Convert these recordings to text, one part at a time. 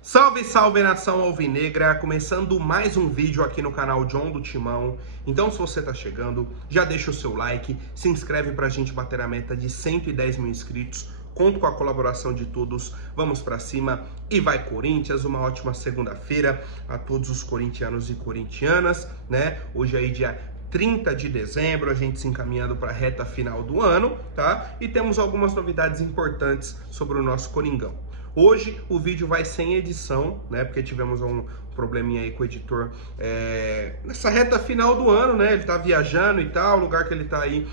Salve, salve nação alvinegra, começando mais um vídeo aqui no canal John do Timão. Então se você tá chegando, já deixa o seu like, se inscreve pra gente bater a meta de 110 mil inscritos. Conto com a colaboração de todos, vamos pra cima e vai Corinthians, uma ótima segunda-feira a todos os corintianos e corintianas, né? Hoje aí dia 30 de dezembro, a gente se encaminhando para a reta final do ano, tá? E temos algumas novidades importantes sobre o nosso Coringão. Hoje o vídeo vai sem edição, né? Porque tivemos um probleminha aí com o editor nessa reta final do ano, né? Ele tá viajando e tal, o lugar que ele tá aí,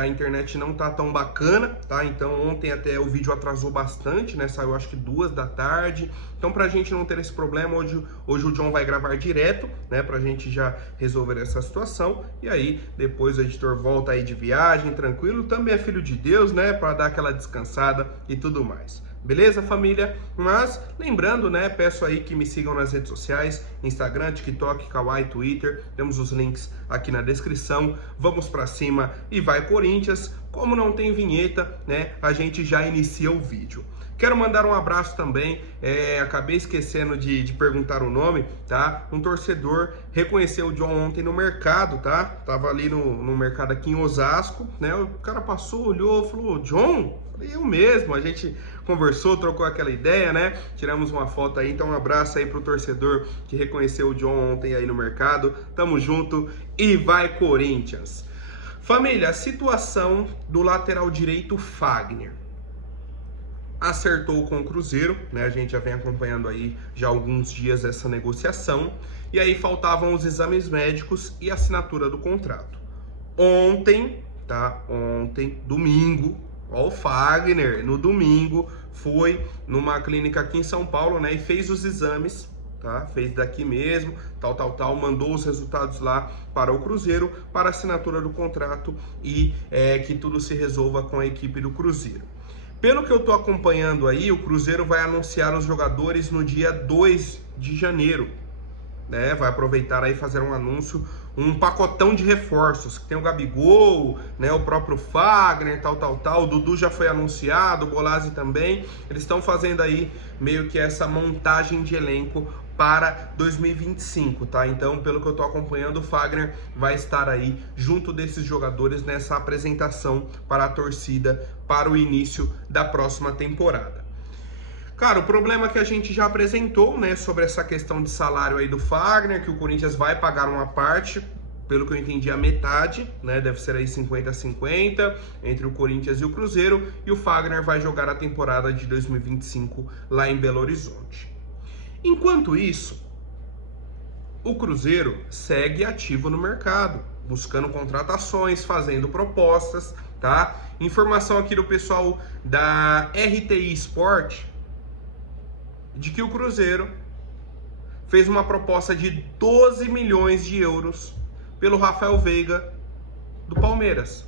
a internet não tá tão bacana, tá? Então ontem até o vídeo atrasou bastante, né? Saiu acho que 2 da tarde. Então pra gente não ter esse problema, hoje o John vai gravar direto, né? Pra gente já resolver essa situação. E aí depois o editor volta aí de viagem, tranquilo. Também é filho de Deus, né? Pra dar aquela descansada e tudo mais. Beleza, família? Mas, lembrando, né, peço aí que me sigam nas redes sociais, Instagram, TikTok, Kawaii, Twitter, temos os links aqui na descrição, vamos pra cima e vai Corinthians. Como não tem vinheta, né, a gente já inicia o vídeo. Quero mandar um abraço também, acabei esquecendo de perguntar o nome, tá? Um torcedor reconheceu o John ontem no mercado, tá? Tava ali no mercado aqui em Osasco, né? O cara passou, olhou, falou, John? Falei, eu mesmo, a gente conversou, trocou aquela ideia, né? Tiramos uma foto aí, então um abraço aí pro torcedor que reconheceu o John ontem aí no mercado. Tamo junto e vai Corinthians! Família, a situação do lateral direito Fagner. Acertou com o Cruzeiro, né? A gente já vem acompanhando aí já há alguns dias essa negociação. E aí faltavam os exames médicos e a assinatura do contrato. Ontem, tá? Ontem, domingo, ó, o Fagner, no domingo, foi numa clínica aqui em São Paulo, né? E fez os exames, tá? Fez daqui mesmo, tal, mandou os resultados lá para o Cruzeiro, para a assinatura do contrato e que tudo se resolva com a equipe do Cruzeiro. Pelo que eu tô acompanhando aí, o Cruzeiro vai anunciar os jogadores no dia 2 de janeiro, né? Vai aproveitar aí fazer um anúncio, um pacotão de reforços, que tem o Gabigol, né? O próprio Fagner, tal. O Dudu já foi anunciado, o Bolazzi também. Eles estão fazendo aí meio que essa montagem de elenco para 2025, tá? Então, pelo que eu tô acompanhando, o Fagner vai estar aí junto desses jogadores nessa apresentação para a torcida para o início da próxima temporada. Cara, o problema que a gente já apresentou, né, sobre essa questão de salário aí do Fagner, que o Corinthians vai pagar uma parte, pelo que eu entendi, a metade, né, deve ser aí 50-50 entre o Corinthians e o Cruzeiro, e o Fagner vai jogar a temporada de 2025 lá em Belo Horizonte. Enquanto isso, o Cruzeiro segue ativo no mercado, buscando contratações, fazendo propostas, tá? Informação aqui do pessoal da RTI Sport, de que o Cruzeiro fez uma proposta de 12 milhões de euros pelo Rafael Veiga do Palmeiras.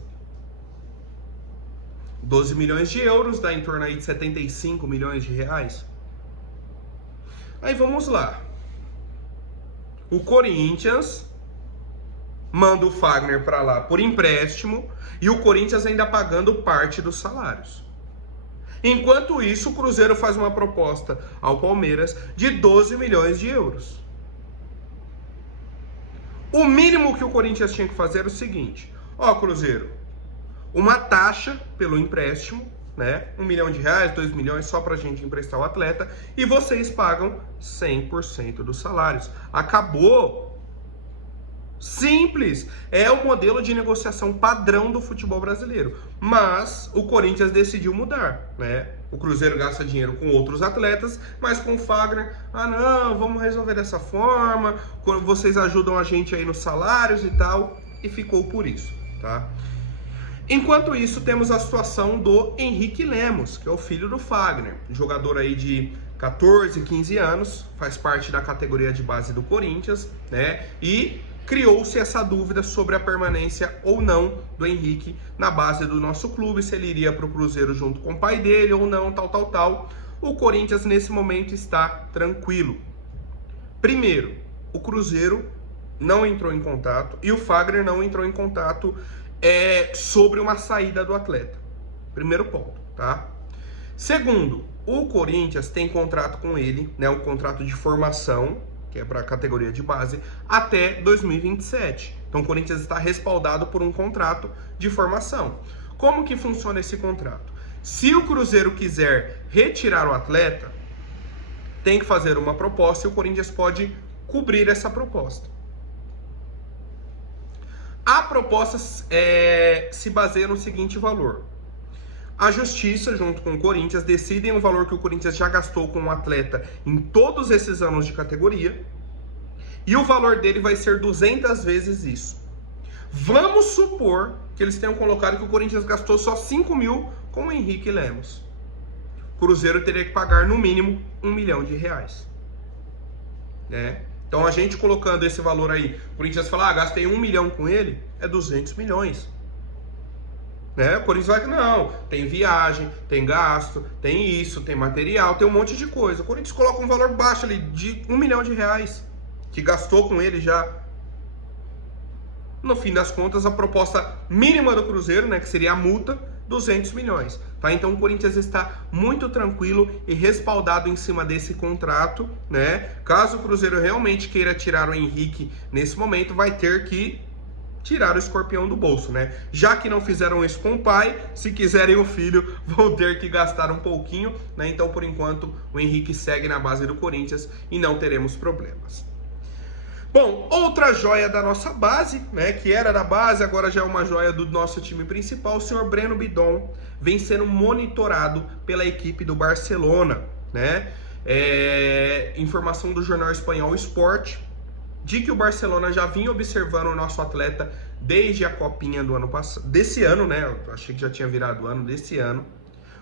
12 milhões de euros dá em torno aí de 75 milhões de reais. Aí vamos lá. O Corinthians manda o Fagner para lá por empréstimo e o Corinthians ainda pagando parte dos salários. Enquanto isso, o Cruzeiro faz uma proposta ao Palmeiras de 12 milhões de euros. O mínimo que o Corinthians tinha que fazer era o seguinte: ó, Cruzeiro, uma taxa pelo empréstimo, né? 1 milhão de reais, 2 milhões só pra gente emprestar o atleta e vocês pagam 100% dos salários. Acabou. Simples, é o modelo de negociação padrão do futebol brasileiro, mas o Corinthians decidiu mudar, né? O Cruzeiro gasta dinheiro com outros atletas, mas com o Fagner, não, vamos resolver dessa forma, vocês ajudam a gente aí nos salários e tal, e ficou por isso, tá? Enquanto isso, temos a situação do Henrique Lemos, que é o filho do Fagner, jogador aí de 14, 15 anos, faz parte da categoria de base do Corinthians, né? E criou-se essa dúvida sobre a permanência ou não do Henrique na base do nosso clube, se ele iria para o Cruzeiro junto com o pai dele ou não, tal. O Corinthians nesse momento está tranquilo. Primeiro, o Cruzeiro não entrou em contato e o Fagner não entrou em contato sobre uma saída do atleta. Primeiro ponto, tá? Segundo, o Corinthians tem contrato com ele, né, um contrato de formação, que é para a categoria de base, até 2027. Então o Corinthians está respaldado por um contrato de formação. Como que funciona esse contrato? Se o Cruzeiro quiser retirar o atleta, tem que fazer uma proposta e o Corinthians pode cobrir essa proposta. A proposta se baseia no seguinte valor. A Justiça, junto com o Corinthians, decidem o valor que o Corinthians já gastou com o atleta em todos esses anos de categoria, e o valor dele vai ser 200 vezes isso. Vamos supor que eles tenham colocado que o Corinthians gastou só 5 mil com o Henrique Lemos. O Cruzeiro teria que pagar no mínimo R$1 milhão, né? Então a gente colocando esse valor aí, o Corinthians fala, gastei 1 milhão com ele, é 200 milhões. Né? O Corinthians vai que não, tem viagem, tem gasto, tem isso, tem material, tem um monte de coisa. O Corinthians coloca um valor baixo ali de R$1 milhão, que gastou com ele já. No fim das contas, a proposta mínima do Cruzeiro, né, que seria a multa, 200 milhões. Tá? Então o Corinthians está muito tranquilo e respaldado em cima desse contrato, né? Caso o Cruzeiro realmente queira tirar o Henrique nesse momento, vai ter que tirar o escorpião do bolso, né? Já que não fizeram isso com o pai, se quiserem o filho, vão ter que gastar um pouquinho, né? Então, por enquanto, o Henrique segue na base do Corinthians e não teremos problemas. Bom, outra joia da nossa base, né, que era da base, agora já é uma joia do nosso time principal, o senhor Breno Bidon vem sendo monitorado pela equipe do Barcelona, né? Informação do jornal espanhol Sport, de que o Barcelona já vinha observando o nosso atleta desde a copinha do ano passado, desse ano, né? Eu achei que já tinha virado ano desse ano.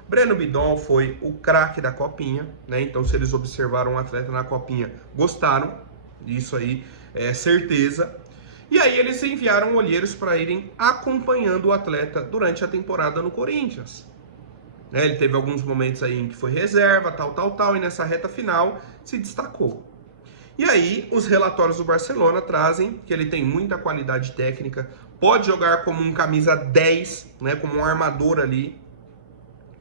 Breno Bidon foi o craque da copinha, né? Então, se eles observaram o atleta na copinha, gostaram. Isso aí é certeza. E aí eles enviaram olheiros para irem acompanhando o atleta durante a temporada no Corinthians. Ele teve alguns momentos aí em que foi reserva, tal, e nessa reta final se destacou. E aí os relatórios do Barcelona trazem que ele tem muita qualidade técnica, pode jogar como um camisa 10, né, como um armador ali,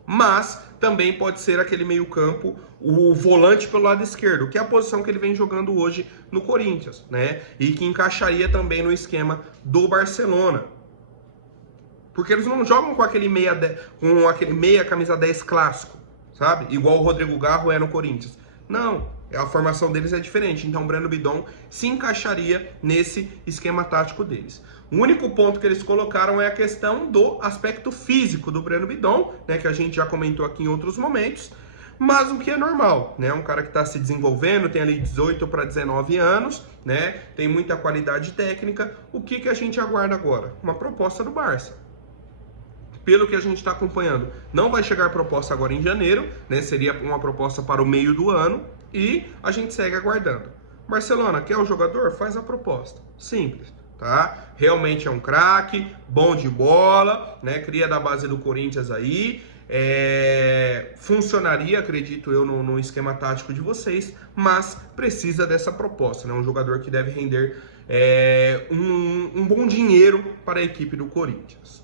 mas também pode ser aquele meio-campo, o volante pelo lado esquerdo, que é a posição que ele vem jogando hoje no Corinthians, né? E que encaixaria também no esquema do Barcelona. Porque eles não jogam com aquele meia camisa 10 clássico, sabe? Igual o Rodrigo Garro é no Corinthians. Não, a formação deles é diferente. Então o Breno Bidon se encaixaria nesse esquema tático deles. O único ponto que eles colocaram é a questão do aspecto físico do Breno Bidon, né, que a gente já comentou aqui em outros momentos, mas o que é normal, né? Um cara que está se desenvolvendo, tem ali 18 para 19 anos, né? Tem muita qualidade técnica. O que a gente aguarda agora? Uma proposta do Barça. Pelo que a gente está acompanhando, não vai chegar proposta agora em janeiro, né? Seria uma proposta para o meio do ano e a gente segue aguardando. Barcelona, quer o jogador? Faz a proposta. Simples. Tá? Realmente é um craque, bom de bola, né? Cria da base do Corinthians aí, funcionaria, acredito eu, no esquema tático de vocês, mas precisa dessa proposta, né? Um jogador que deve render um bom dinheiro para a equipe do Corinthians.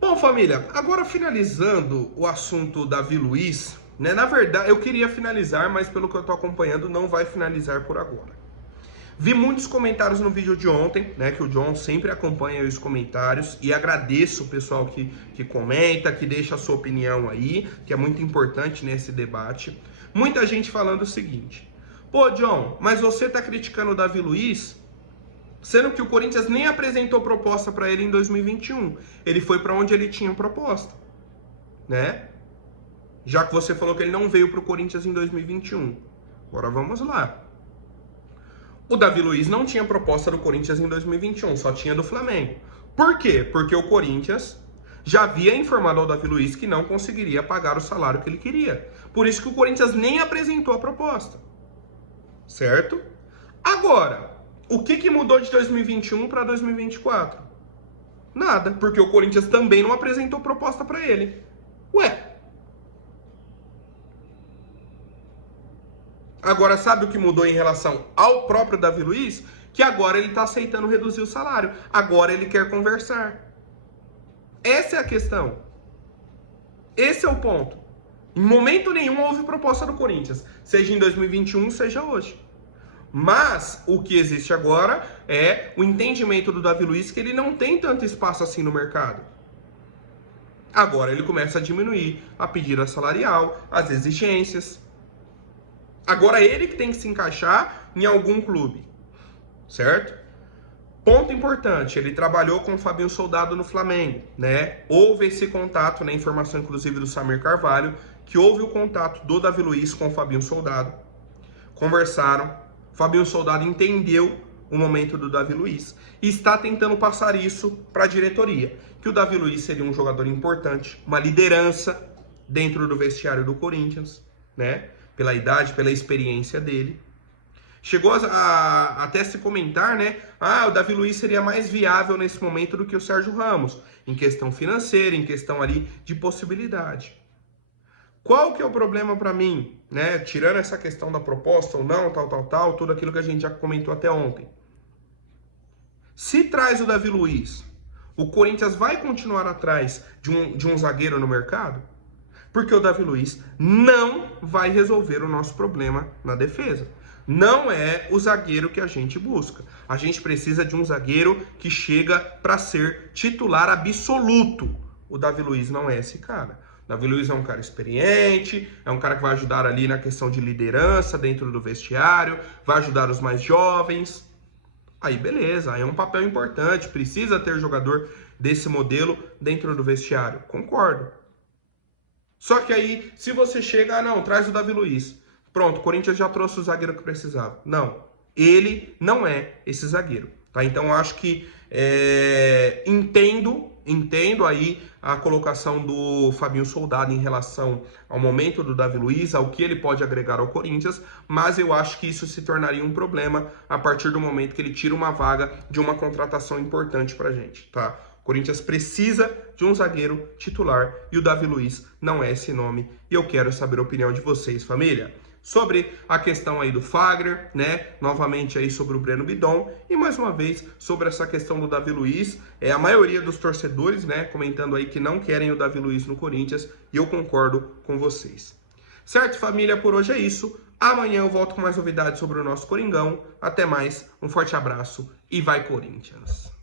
Bom, família, agora finalizando o assunto Davi Luiz, né? Na verdade, eu queria finalizar, mas pelo que eu tô acompanhando, não vai finalizar por agora. Vi muitos comentários no vídeo de ontem, né, que o John sempre acompanha os comentários, e agradeço o pessoal que comenta, que deixa a sua opinião aí, que é muito importante nesse debate. Muita gente falando o seguinte: pô, John, mas você tá criticando o Davi Luiz, sendo que o Corinthians nem apresentou proposta para ele em 2021. Ele foi para onde ele tinha proposta, né? Já que você falou que ele não veio pro Corinthians em 2021. Agora vamos lá. O Davi Luiz não tinha proposta do Corinthians em 2021, só tinha do Flamengo. Por quê? Porque o Corinthians já havia informado ao Davi Luiz que não conseguiria pagar o salário que ele queria. Por isso que o Corinthians nem apresentou a proposta. Certo? Agora, o que mudou de 2021 para 2024? Nada, porque o Corinthians também não apresentou proposta para ele. Ué. Agora, sabe o que mudou em relação ao próprio Davi Luiz? Que agora ele está aceitando reduzir o salário. Agora ele quer conversar. Essa é a questão. Esse é o ponto. Em momento nenhum houve proposta do Corinthians, seja em 2021, seja hoje. Mas o que existe agora é o entendimento do Davi Luiz que ele não tem tanto espaço assim no mercado. Agora ele começa a diminuir a pedida salarial, as exigências. Agora ele que tem que se encaixar em algum clube, certo? Ponto importante, ele trabalhou com o Fabinho Soldado no Flamengo, né? Houve esse contato, né? Informação inclusive do Samir Carvalho, que houve o contato do Davi Luiz com o Fabinho Soldado. Conversaram, Fabinho Soldado entendeu o momento do Davi Luiz e está tentando passar isso para a diretoria, que o Davi Luiz seria um jogador importante, uma liderança dentro do vestiário do Corinthians, né? Pela idade, pela experiência dele. Chegou a até se comentar, né? O Davi Luiz seria mais viável nesse momento do que o Sérgio Ramos, em questão financeira, em questão ali de possibilidade. Qual que é o problema para mim, né? Tirando essa questão da proposta ou não, tal, tudo aquilo que a gente já comentou até ontem. Se traz o Davi Luiz, o Corinthians vai continuar atrás de um zagueiro no mercado? Porque o Davi Luiz não vai resolver o nosso problema na defesa. Não é o zagueiro que a gente busca. A gente precisa de um zagueiro que chega para ser titular absoluto. O Davi Luiz não é esse cara. O Davi Luiz é um cara experiente, é um cara que vai ajudar ali na questão de liderança dentro do vestiário, vai ajudar os mais jovens. Aí beleza, aí é um papel importante, precisa ter jogador desse modelo dentro do vestiário. Concordo. Só que aí, se você chega, não, traz o Davi Luiz. Pronto, o Corinthians já trouxe o zagueiro que precisava. Não, ele não é esse zagueiro, tá? Então, eu acho que entendo aí a colocação do Fabinho Soldado em relação ao momento do Davi Luiz, ao que ele pode agregar ao Corinthians, mas eu acho que isso se tornaria um problema a partir do momento que ele tira uma vaga de uma contratação importante pra gente, tá? O Corinthians precisa de um zagueiro titular e o Davi Luiz não é esse nome. E eu quero saber a opinião de vocês, família. Sobre a questão aí do Fagner, né? Novamente aí sobre o Breno Bidon e mais uma vez sobre essa questão do Davi Luiz. A maioria dos torcedores, né, comentando aí que não querem o Davi Luiz no Corinthians e eu concordo com vocês. Certo, família? Por hoje é isso. Amanhã eu volto com mais novidades sobre o nosso Coringão. Até mais, um forte abraço e vai Corinthians!